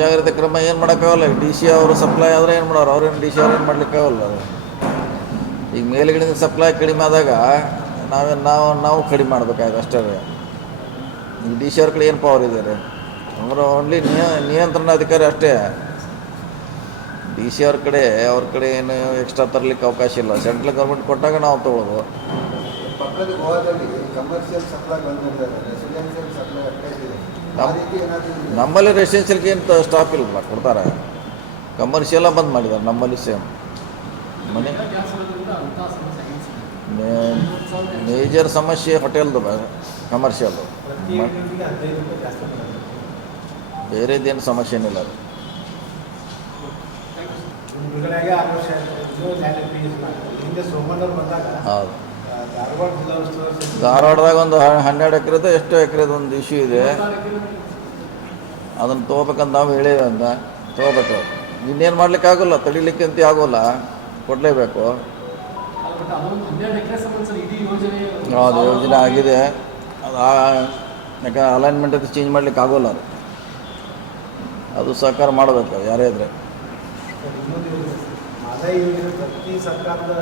ಜಾಗ್ರತೆ ಕ್ರಮ ಏನು ಮಾಡೋಕ್ಕಾಗಲ್ಲ. ಡಿ ಸಿ ಅವರು ಸಪ್ಲೈ ಆದರೆ ಏನು ಮಾಡೋರು, ಅವ್ರೇನು ಡಿ ಸಿ ಅವ್ರು ಏನು ಮಾಡ್ಲಿಕ್ಕಾಗಲ್ಲ. ಈಗ ಮೇಲ್ಗಡೆಯಿಂದ ಸಪ್ಲೈ ಕಡಿಮೆ ಆದಾಗ ನಾವು ಕಡಿಮೆ ಮಾಡ್ಬೇಕಾಯ್ತು ಅಷ್ಟೇ. ಈಗ ಡಿ ಸಿ ಅವ್ರ ಕಡೆ ಏನು ಪವರ್ ಇದೆ ರೀ? ಅವರು ಓನ್ಲಿ ನಿಯಂತ್ರಣ ಅಧಿಕಾರಿ ಅಷ್ಟೇ. ಡಿ ಸಿ ಅವ್ರ ಕಡೆ ಏನು ಎಕ್ಸ್ಟ್ರಾ ತರಲಿಕ್ಕೆ ಅವಕಾಶ ಇಲ್ಲ. ಸೆಂಟ್ರಲ್ ಗೌರ್ಮೆಂಟ್ ಕೊಟ್ಟಾಗ ನಾವು ತೊಗೊಳ್ಳೋದು. ಪಕ್ಕದ ಗೋವಾದಲ್ಲಿ ಕಮರ್ಷಿಯಲ್ ಸಪ್ಲೈ ಬಂದ್ಬಿಡ್ತಾರೆ, ರೆಸಿಡೆನ್ಷಿಯಲ್ ಸಪ್ಲೈ ಅಟ್ಟಾಗಿದೆ. ನಮ್ಮಲ್ಲಿ ರೆಸಿಡೆನ್ಷಿಯಲ್ಗೆ ಏನು ಸ್ಟಾಪ್ ಇಲ್ಲ, ಕೊಡ್ತಾರೆ. ಕಮರ್ಷಿಯಲ್ಲ ಬಂದ್ ಮಾಡಿದ್ದಾರೆ ನಮ್ಮಲ್ಲಿ ಸೇಮ್. ಮನೆ ಮೇಜರ್ ಸಮಸ್ಯೆ ಹೋಟೆಲ್ದು, ಕಮರ್ಷಿಯಲ್ದು. ಬೇರೆದೇನು ಸಮಸ್ಯೆ ಏನಿಲ್ಲ ಅದು. ಹೌದು, ಧಾರವಾಡದಾಗ ಒಂದು 12 ಎಕರೆದು ಎಷ್ಟು ಎಕರೆದು ಒಂದು ಇಶ್ಯೂ ಇದೆ. ಅದನ್ನು ತೊಗೋಬೇಕಂತ ನಾವು ಹೇಳಿವೆ ಅಂತ ತೊಗೋಬೇಕು. ಇನ್ನೇನು ಮಾಡ್ಲಿಕ್ಕೆ ಆಗೋಲ್ಲ, ತಡಿಲಿಕ್ಕೆ ಅಂತ ಆಗೋಲ್ಲ, ಕೊಡಲೇಬೇಕು. ಅದು ಯೋಜನೆ ಆಗಿದೆ. ಅದು ಯಾಕಂದ್ರೆ ಅಲೈನ್ಮೆಂಟ್ ಅದು ಚೇಂಜ್ ಮಾಡ್ಲಿಕ್ಕೆ ಆಗೋಲ್ಲ. ಅದು ಸಹಕಾರ ಮಾಡಬೇಕು ಯಾರೇ ಇದ್ರೆ. ಪ್ರತಿ ಸರ್ಕಾರದ